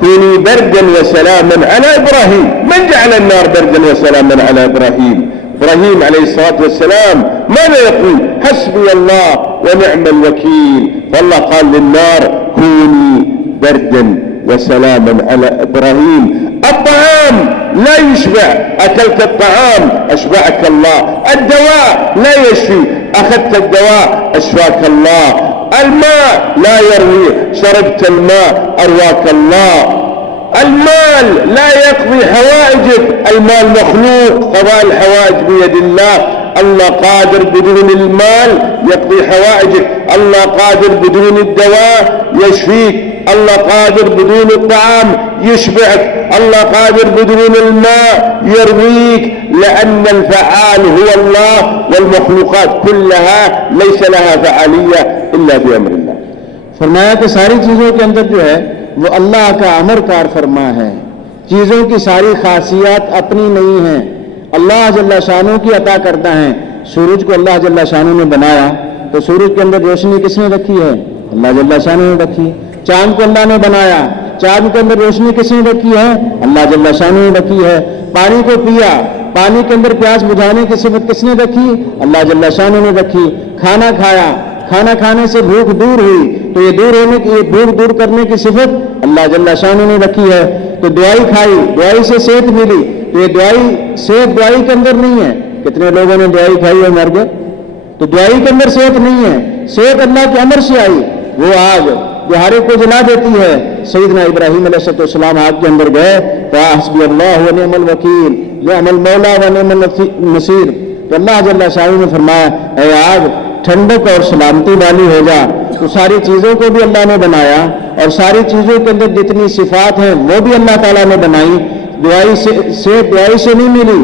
كوني بردا وسلاما على إبراهيم. من جعل النار بردا وسلاما على إبراهيم؟ إبراهيم عليه الصلاة والسلام ماذا يقول؟ حسبي الله ونعم الوكيل. فالله قال للنار كوني بردا وسلاما على إبراهيم. الطعام لا يشبع، أكلت الطعام أشبعك الله. الدواء لا يشفي، أخذت الدواء أشفاك الله. الماء لا يروي، شربت الماء أرواك الله. المال لا يقضي حوائجك، المال مخلوق، قضاء الحوائج بيد الله. الله قادر بدون المال يقضي حوائجك، الله قادر بدون الدواء يشفيك، الله قادر بدون الطعام يشبعك، الله قادر بدون الماء يرويك، لأن الفعال هو الله، والمخلوقات كلها ليس لها فعالية إلا بأمر الله. फरमाया कि सारी चीज़ों के अंदर जो है वो अल्लाह का अमर कार फरमा है। चीज़ों की सारी खासियत अपनी नहीं है, अल्लाह जल्ला शानू की अता करता है। सूरज को अल्लाह जल्ला शानू ने बनाया तो सूरज के अंदर रोशनी किसने रखी है? अल्लाह जल्ला शानू ने रखी। चांद को अल्लाह ने बनाया, चांद के अंदर रोशनी किसने रखी है? अल्लाह जल्ला शानू ने रखी है। पानी को पिया, पानी के अंदर प्यास बुझाने की सिफत किसने रखी? अल्लाह जल्ला शानू ने रखी। खाना खाया, खाना खाने से भूख दूर हुई तो ये दूर होने की, भूख दूर करने की सिफत अल्लाह जल्ला शानू ने रखी है। तो दवाई खाई, दवाई से सेहत मिली तो ये दवाई, सेहत दवाई के अंदर नहीं है। कितने लोगों ने दवाई खाई और मर गए? तो दवाई के अंदर सेहत नहीं है, सेहत अल्लाह के अमर से आई। वो आग जो हर एक को जला देती है, सैयदना इब्राहीम अलैहिस्सलाम आग के अंदर गए तो हस्बी अल्लाह व निअमल वकील, निअमल मौला व निअमल नसीर। तो अल्लाह जल्ला शानू ने फरमाया ऐ आग ठंडक और सलामती वाली हो जा। तो सारी चीज़ों को भी अल्लाह ने बनाया और सारी चीज़ों के अंदर जितनी सिफात हैं वो भी अल्लाह ताला ने बनाई। दवाई से, सेहत दवाई से नहीं मिली,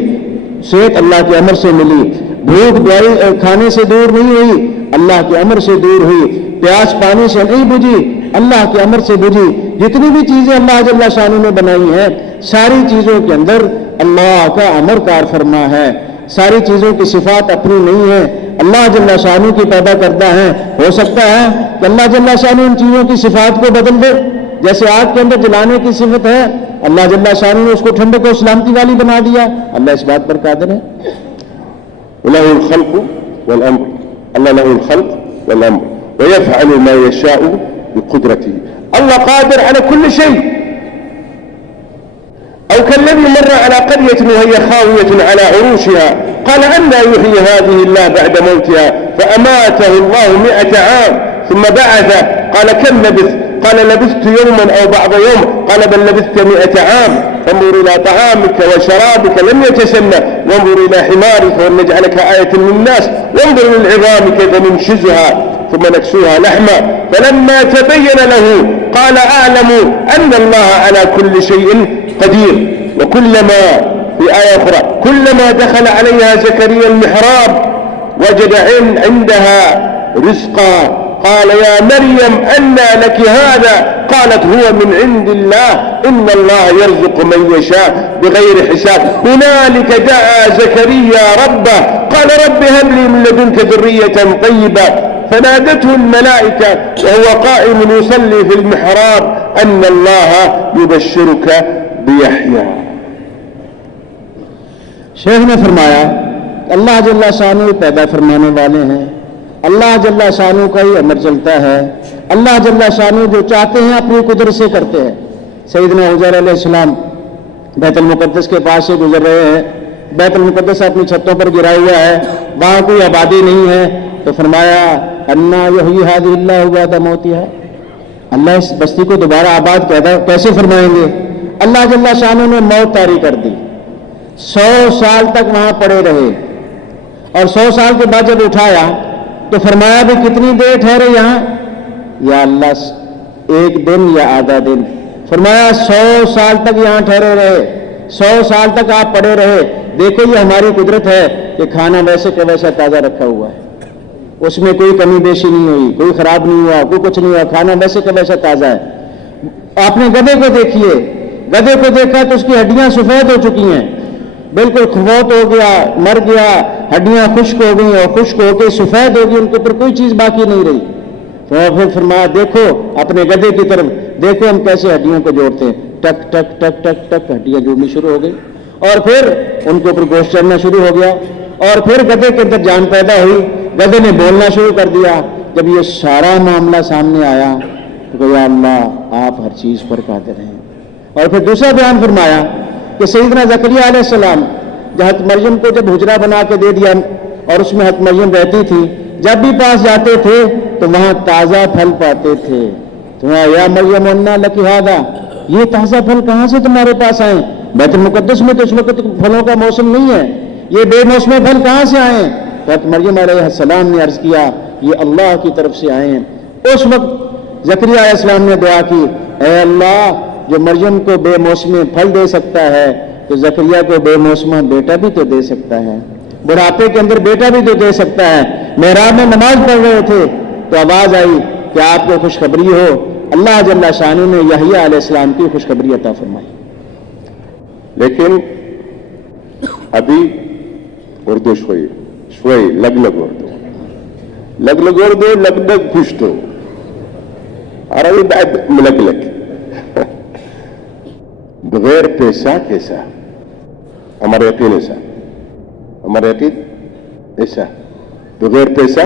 सेहत अल्लाह के अमर से मिली। भूख दवाई खाने से दूर नहीं हुई, अल्लाह के अमर से दूर हुई। प्यास पानी से नहीं बुझी, अल्लाह के अमर से बुझी। जितनी भी चीज़ें अल्लाह जल्ला शानू ने बनाई हैं सारी चीज़ों के अंदर अल्लाह का अमर कार फरमा है। सारी चीज़ों की सिफात अपनी नहीं है, अल्लाह जल्ला शानू की पैदा करता है। हो सकता है कि अल्लाह जल्ला शानू उन चीज़ों की सिफात को बदल दे। जैसे आग के अंदर जलाने की सिफत है, अल्लाह जल्ला शानू ने उसको ठंडक और सलामती वाली बना दिया। अल्लाह इस बात पर कादिर है। लहुल खल्क़ु वल अम्र, अल्लाह लहुल खल्क़ वल अम्र व यफ़अलु मा यशाअ बिक़ुद्रतिही। अल्लाह कादिर अला कुल्लि शै। أو كالذي مر على قرية وهي خاوية على عروشها قال أنى يحيي هذه الله بعد موتها فأماته الله 100 عام ثم بعثه قال كم لبثت؟ قال لبثت يوما أو بعض يوم قال بل لبثت 100 عام. فانظر إلى طعامك وشرابك لم يتسنى، وانظر إلى حمارك ولنجعلك آية للناس، وانظر للعظام كيف ننشزها ثم نكسوها لحما. فلما تبين له قال أعلم أن الله على كل شيء قدير. وكلما في آية أخرى كلما دخل عليها زكريا المحراب وجد عندها رزقا قال يا مريم أنى لك هذا؟ قالت هو من عند الله إن الله يرزق من يشاء بغير حساب. هنالك دعا زكريا ربه قال رب هب لي من لدنك ذرية طيبة. فنادته الملائكة وهو قائم يصلي في المحراب أن الله يبشرك بيحيى. शेख ने फरमाया अल्लाह जल्ला शानू पैदा फरमाने वाले हैं, अल्लाह जल्ला शानू का ही अमर चलता है, अल्लाह जल्ला शानू जो चाहते हैं अपनी कुदरत से करते हैं। सैयदना हुजैर अलैहिस्सलाम बैतुल मुक़द्दस के पास से गुजर रहे हैं, बैतुल मुक़द्दस अपनी छतों पर गिरा हुआ है, वहां कोई आबादी नहीं है, तो फरमाया अन्ना युहयी हादिहिल्लाहु बअदा मौतिहा, अल्लाह इस बस्ती को दोबारा आबाद कैसे फरमाएंगे। अल्लाह जल्ला शानू ने मौत तारी कर दी, 100 साल तक वहां पड़े रहे, और 100 साल के बाद जब उठाया तो फरमाया भी कितनी देर ठहरे यहां, या अल्लाह 1 दिन या आधा दिन। फरमाया 100 साल तक यहां ठहरे रहे, 100 साल तक आप पड़े रहे। देखो ये हमारी कुदरत है कि खाना वैसे का वैसा ताजा रखा हुआ है, उसमें कोई कमी बेशी नहीं हुई, कोई खराब नहीं हुआ, कोई कुछ नहीं हुआ, खाना वैसे का वैसा ताजा है। आपने गधे को देखिए, गधे को देखा तो उसकी हड्डियां सफेद हो चुकी हैं, बिल्कुल खफोत हो गया, मर गया, हड्डियां खुश्क हो गई और खुश्क होकर सफेद हो गई, उनके ऊपर कोई चीज बाकी नहीं रही। तो फिर फरमाया देखो अपने गधे की तरफ, देखो हम कैसे हड्डियों को जोड़ते हैं, टक टक टक टक टक हड्डियां जुड़नी शुरू हो गई, और फिर उनके ऊपर गोश्त चढ़ना शुरू हो गया, और फिर गधे के अंदर जान पैदा हुई, गधे ने बोलना शुरू कर दिया। जब ये सारा मामला सामने आया तो कहा अल्लाह आप हर चीज पर कादिर हैं। और फिर दूसरा बयान फरमाया कि सैयदना ज़करिया अलैहिस्सलाम हज़रत मरियम को जब हुजरा बना के दे दिया और उसमें हज़रत मरियम रहती थी, जब भी पास जाते थे तो वहां ताजा फल पाते थे। तो या मरियम अन्ना लकी हादा, ये ताजा फल कहां से तुम्हारे पास आए, बैतुल मुक़द्दस में तो इस वक्त फलों का मौसम नहीं है, ये बेमौसमी फल कहां से आए। तो हज़रत मरियम अलैहिस्सलाम ने अर्ज किया ये अल्लाह की तरफ से आए हैं। उस वक्त ज़करिया अलैहिस्सलाम ने दुआ की, ऐ अल्लाह जो मरियम को बेमौसमी फल दे सकता है तो ज़करिया को बेमौसमा बेटा भी तो दे सकता है, बुढ़ापे के अंदर बेटा भी तो दे सकता है। मेहराब में नमाज पढ़ रहे थे तो आवाज आई कि आपको खुशखबरी हो, अल्लाह जल्ला शानू ने यहया अलैहिस्सलाम की खुशखबरी अता फरमाई। लेकिन अभी उर्दू शोई लगलग उर्दू लगलग पुश्तो अरबी बाद मलकलक बगैर पैसा कैसा, हमारा यकीन ऐसा, हमारा यकीन ऐसा, बगैर पैसा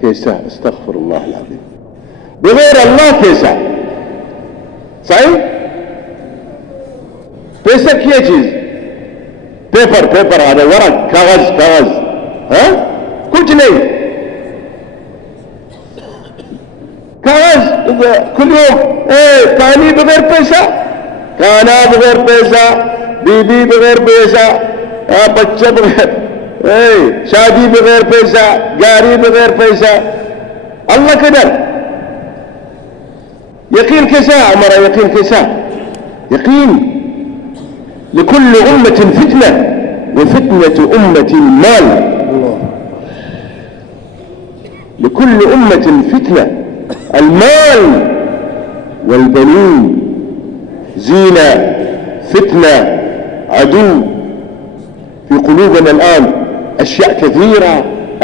कैसा, अस्तग़फिरुल्लाह अल-अज़ीम, बगैर अल्लाह कैसा। सही पैसा क्या चीज, पेपर पेपर आ रहा, वरक कागज कागज, हाँ कुछ नहीं, कागज कुल यूम पानी बगैर पैसा, खाना बगैर पैसा, बीबी बगैर पैसा, बच्चा बगैर, शादी बगैर पैसा, गाड़ी बगैर पैसा, अल्लाह किधर, यकीन कैसा, हमारा यकीन कैसा, यकीन लिकुल्ल उम्मतिन फितना व फितनतु उम्मति माल, लिकुल्ल उम्मतिन फितना المال والبنون زينة فتنة عدو في قلوبنا الآن، أشياء كثيرة،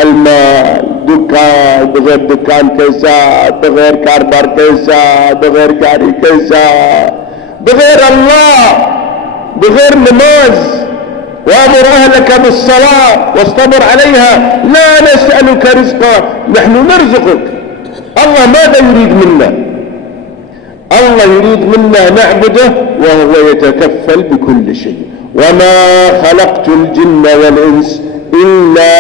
المال، دكان بغير دكان كيسا، بغير كاربار كيسا، بغير كاري كيسا، بغير الله، بغير نماز، وامر اهلك بالصلاة واصطبر عليها، لا نسألك رزقا نحن نرزقك. الله ماذا يريد منا؟ الله يريد منا نعبده وهو يتكفل بكل شيء. وما خلقت الجن والإنس إلا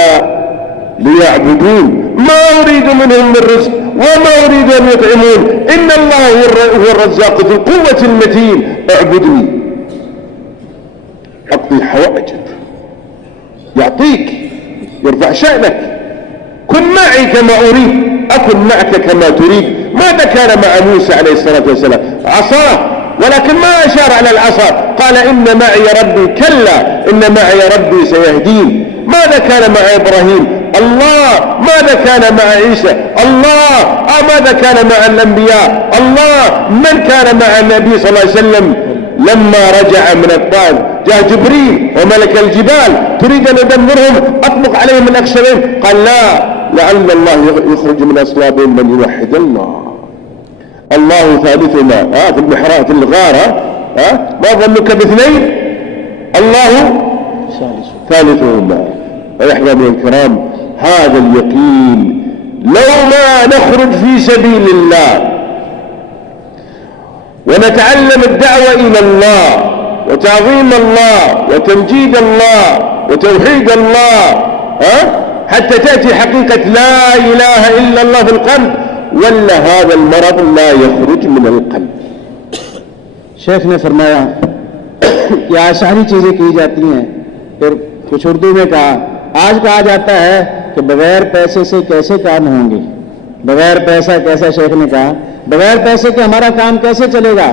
ليعبدون ما أريد منهم من رزق وما أريد أن يطعمون إن الله هو الرزاق ذو القوة المتين اعبدني أقضي حوائجك، يعطيك، يرفع شأنك، كن معي كما أريد أكن معك كما تريد. ماذا كان مع موسى عليه الصلاة والسلام؟ عصاه، ولكن ما أشار على العصا، قال إن معي ربي، كلا إن معي ربي سيهدين. ماذا كان مع إبراهيم؟ الله. ماذا كان مع عيسى؟ الله. ماذا كان مع الأنبياء؟ الله. من كان مع النبي صلى الله عليه وسلم لما رجع من الطائف؟ جاء جبريل وملك الجبال تريد أن يدمرهم، أطبق عليهم الأخشبين، قال لا، لعل الله يخرج من أصلابهم من يوحد الله. الله ثالثنا في المحراب في الغارة، ما ظنك باثنين الله ثالثهما. ويحضرون الكرام، هذا اليقين لو ما نخرج في سبيل الله ونتعلم الدعوة إلى الله وتعظيم الله وتمجيد الله وتوحيد الله حتى تأتي حقيقة لا إله إلا الله في القلب، ولا هذا المرض لا يخرج من القلب. शेख ने फरमाया कि आज सारी चीजें की जाती हैं, फिर कुछ उर्दू में कहा, आज कहा जाता है कि बगैर पैसे से कैसे काम होंगे, बगैर पैसा कैसा, शेख ने कहा बगैर पैसे के हमारा काम कैसे चलेगा,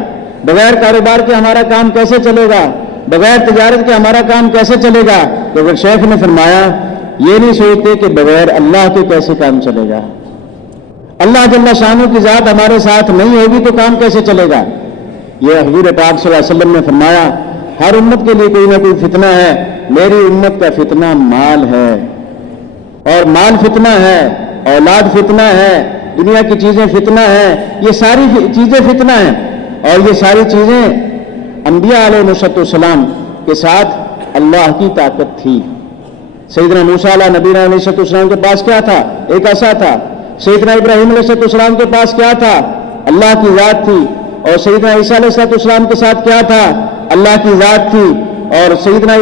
बगैर कारोबार के हमारा काम कैसे चलेगा, बगैर तिजारत के हमारा काम कैसे चलेगा। तो फिर शेख ने फरमाया ये नहीं सोचते कि बगैर अल्लाह के कैसे काम चलेगा, अल्लाह जल्ला शानू की जात हमारे साथ नहीं होगी तो काम कैसे चलेगा। ये हुजूर पाक सल्लल्लाहु अलैहि वसल्लम ने फरमाया हर उम्मत के लिए कोई ना कोई फितना है, मेरी उम्मत का फितना माल है, और माल फितना है, औलाद फितना है, दुनिया की चीजें फितना है, ये सारी चीजें फितना है। और ये सारी चीजें अंबिया अलैहिस्सलाम के साथ अल्लाह की ताकत थी। सैयदना मूसा नबी अलैहिस्सलाम के पास क्या था, एक ऐसा था। सैयदना इब्राहीम अलैहिस्सलाम के पास क्या था, अल्लाह की जात थी। और सैयदना ईसा अलैहिस्सलाम के साथ क्या था, अल्लाह की जात थी। और सैयदना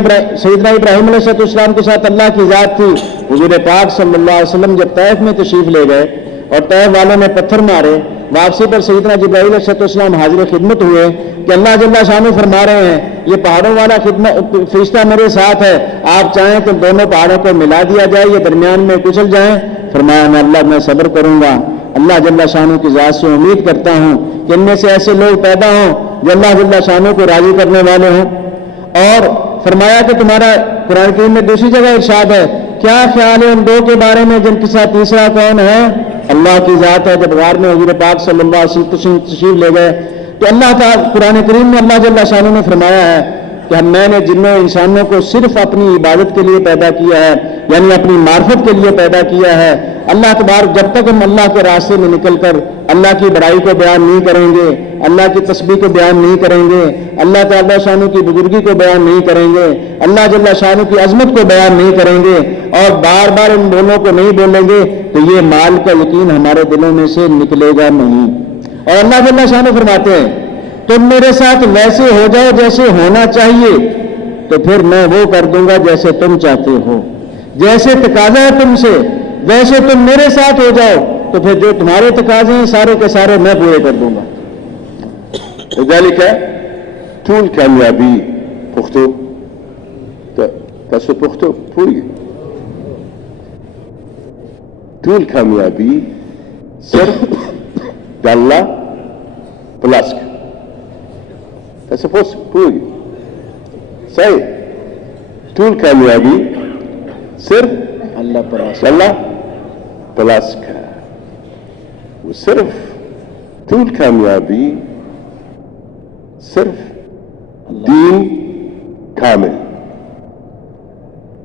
इब्राहीम अलैहिस्सलाम के साथ अल्लाह की जात थी। हुजूर पाक सल्लल्लाहु अलैहि वसल्लम जब तैफ में तशरीफ ले गए और तैफ वालों ने पत्थर मारे, वापसी पर सैयदना जिब्राईल अलैहिस्सलाम हाजिर खिदमत हुए कि अल्लाह जल्ला शानू फरमा रहे हैं ये पहाड़ों वाला फरिश्ता मेरे साथ है, आप चाहें तो दोनों पहाड़ों को मिला दिया जाए, ये दरमियान में कुचल जाएं। फरमाया मैं सब्र करूंगा, अल्लाह जल्ला शानू की जात से उम्मीद करता हूं कि इनमें से ऐसे लोग पैदा हों जो अल्लाह जल्ला शानू को राजी करने वाले हों। और फरमाया कि तुम्हारा कुरान करीम में दूसरी जगह इरशाद है, क्या ख्याल है उन दो के बारे में जिनके साथ तीसरा कौन है, अल्लाह की जात है। जब गार में हुजूर पाक सल्लल्लाहु अलैहि वसल्लम तशरीफ ले गए तो अल्लाह ताला कुरान करीम में अल्लाह जल्ला शानू ने फरमाया है कि मैंने जिन्होंने इंसानों को सिर्फ अपनी इबादत के लिए पैदा किया है, यानी अपनी मार्फत के लिए पैदा किया है। अल्लाह तबारक जब तक हम अल्लाह के रास्ते में निकलकर अल्लाह की बड़ाई को बयान नहीं करेंगे, अल्लाह की तस्बीह को बयान नहीं करेंगे, अल्लाह ताला शानू की बुजुर्गी को बयान नहीं करेंगे, अल्लाह जल्ला शानू की अजमत को बयान नहीं करेंगे और बार बार इन दोनों को नहीं बोलेंगे, तो ये माल का यकीन हमारे दिलों में से निकलेगा नहीं। और अल्लाह जल्ला शानू फरमाते हैं तुम मेरे साथ वैसे हो जाओ जैसे होना चाहिए, तो फिर मैं वो कर दूंगा जैसे तुम चाहते हो, जैसे तकाजा है तुमसे वैसे तुम मेरे साथ हो जाओ, तो फिर जो तुम्हारे तकाजे हैं सारे के सारे मैं पूरे कर दूंगा। ذلك طول कामयाबी पुख्तो तसो पुख्तो पूरी طول कामयाबी सिर्फ दल्ला प्लस तसो पूरी सही। طول कामयाबी सिर्फ अल्लाह प्लस का, वो सिर्फ طول कामयाबी सिर्फ दीन कामिल।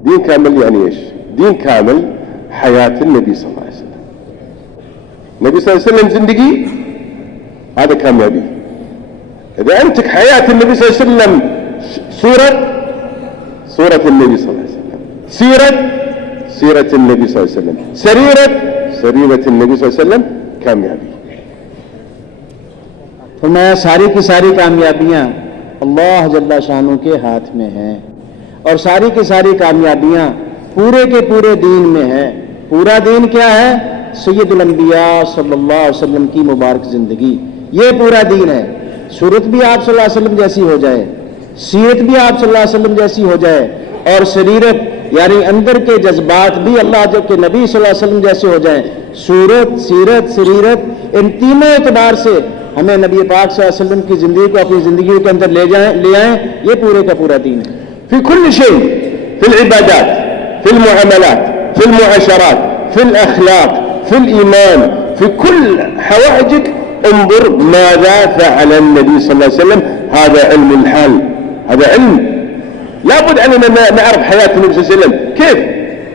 दीन कामिल यानी ايش؟ दीन कामिल حياة النبي صلى الله عليه وسلم. النبي صلى الله عليه وسلم जिंदगी هذا कामयाबी। إذا أمسك حياة النبي صلى الله عليه وسلم صورة النبي صلى الله عليه وسلم، سيرة النبي صلى الله عليه وسلم، سريرة النبي صلى الله عليه وسلم कामयाबी। तो मैं सारी की सारी कामयाबियां अल्लाह जल्ला शानू के हाथ में हैं और सारी की सारी कामयाबियां पूरे के पूरे दीन में है। पूरा दीन क्या है, सैयदुल अंबिया सल्लल्लाहु अलैहि वसल्लम की मुबारक जिंदगी, ये पूरा दीन है। सूरत भी आप सल्लल्लाहु अलैहि वसल्लम जैसी हो जाए, सीरत भी आप सल्लल्लाहु अलैहि वसल्लम जैसी हो जाए, और शरीरत यानी अंदर के जज्बात भी अल्लाह जब के नबी सल्लल्लाहु अलैहि वसल्लम जैसे हो जाए। सूरत, सीरत, शरीरत, इन तीनों एतबार से हमें नबी पाक सल्लल्लाहु अलैहि वसल्लम की जिंदगी को अपनी जिंदगी के अंदर ले आए। ये पूरे का पूरा दीन है। في كل شيء، في العبادات، في المعاملات، في المعاشرات، في الأخلاق، في الإيمان، في كل حوائجك انظر ماذا فعل النبي صلى الله عليه وسلم. هذا علم الحال، هذا علم لابد أننا نعرف حياة النبي صلى الله عليه وسلم،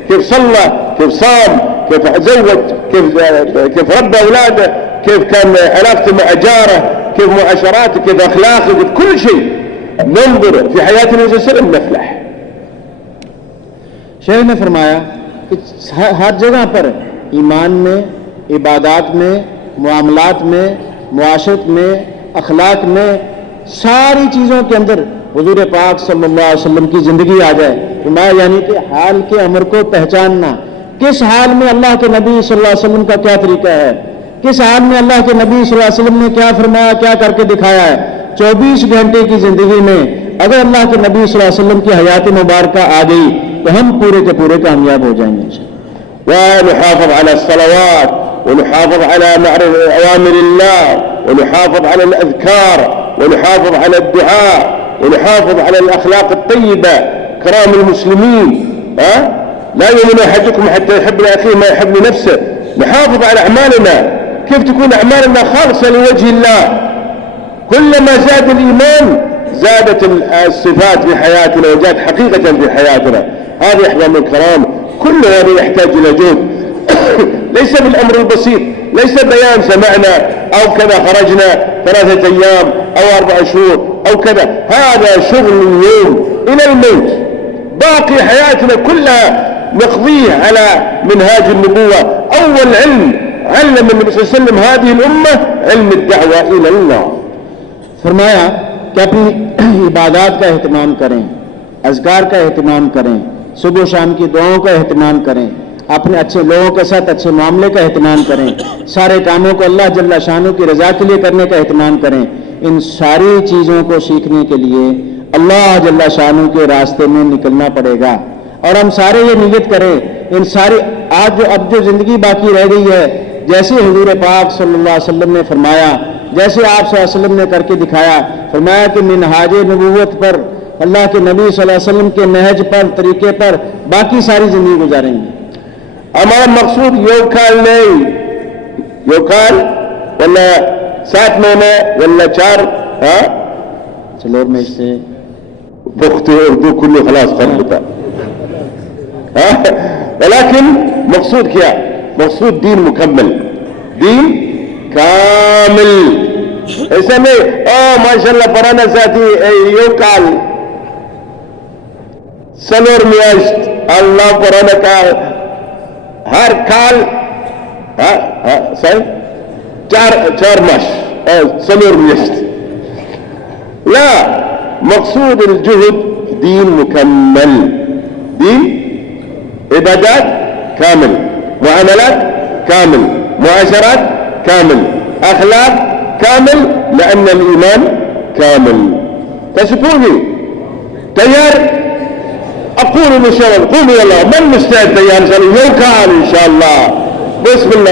كيف صلى، كيف صام، كيف تزوج، كيف ربى أولاده، كيف كان علاقته مع جاره، كيف معاشراته، كيف أخلاقه، كيف كل شيء ننظر في حياة النبي صلى الله عليه وسلم نفلح. शेख ने फरमाया कि हर जगह पर ईमान में, इबादत में, मुआमलात में, मुआशरत में, अखलाक में, सारी चीज़ों के अंदर हुजूर पाक सल्लल्लाहु अलैहि वसल्लम की ज़िंदगी आ जाए। फरमाया यानी कि हाल के अमर को पहचानना, किस हाल में अल्लाह के नबी सल्लल्लाहु अलैहि वसल्लम का क्या तरीका है, किस हाल में अल्लाह के नबी सल्लल्लाहु अलैहि वसल्लम ने क्या फरमाया, क्या करके दिखाया है। 24 घंटे की ज़िंदगी में अगर अल्लाह के नबी सल्लल्लाहु अलैहि वसल्लम की हयात मुबारक आ गई तो हम पूरे के पूरे कामयाब हो जाएंगे। ونحافظ على الصلوات ونحافظ على أوامر الله ونحافظ على الأذكار ونحافظ على الدعاء ونحافظ على الأخلاق الطيبة كرام المسلمين. لا يؤمن أحدكم حتى يحب لأخيه ما يحب لنفسه. نحافظ على أعمالنا، كيف تكون أعمالنا خالصة لوجه الله. كلما زاد الإيمان زادت الصفات في حياتنا وجاءت حقيقة في حياتنا. هذا أحباب الكرام كل هذا يحتاج إلى جهد. ليس بالأمر البسيط، ليس بيان سمعنا أو كذا خرجنا 3 أيام أو 4 شهور أو كذا. هذا شغل اليوم إلى الموت، باقي حياتنا كلها نقضيه على منهاج النبوة. أول علم علم النبي صلى الله عليه وسلم هذه الأمة علم الدعوة إلى الله. फरमाया कि अपनी इबादत का एहतमाम करें, अज़कार का एहतमाम करें, सुबह शाम की दुआओं का एहतमाम करें, अपने अच्छे लोगों के साथ अच्छे मामले का एहतमाम करें, सारे कामों को अल्लाह जल्ला शानू की रज़ा के लिए करने का एहतमाम करें। इन सारी चीज़ों को सीखने के लिए अल्लाह जल्ला शानू के रास्ते में निकलना पड़ेगा। और हम सारे ये नियत करें, इन सारी आज अब जो ज़िंदगी बाकी रह गई है, जैसे हुजूर पाक सल्लल्लाहु अलैहि वसल्लम ने फरमाया, जैसे आप सल्लल्लाहु अलैहि वसल्लम ने करके दिखाया, फरमाया कि मिनहाज नबूवत पर, अल्लाह के नबी सल्लल्लाहु अलैहि वसल्लम के नहज पर, तरीके पर बाकी सारी ज़िंदगी गुजारेंगे। हमारा मकसूद योकाल नहीं, योकाल वला 7 महीने वला 4 चलोर में से वक्त उर्दू कुल्लू खलास खत्म। ولكن مقصود क्या? मकसूद दीन मुकम्मल, दीन कामिल। ऐसा नहीं माशाल्लाह पराना साथी योकाल सलोर मियाश्त अल्लाह पराना का हर काल सही 4 मास सलोर मियाश्त. لا، مقصود الجهد دين مكمل، دين عبادات كامل، معاملات كامل، معاشرات كامل، أخلاق كامل، لأن الإيمان كامل. تسكوني تيار أقول إن شاء الله قوموا يلا من مستعد تيار إن شاء الله يوم كامل إن شاء الله. بسم الله.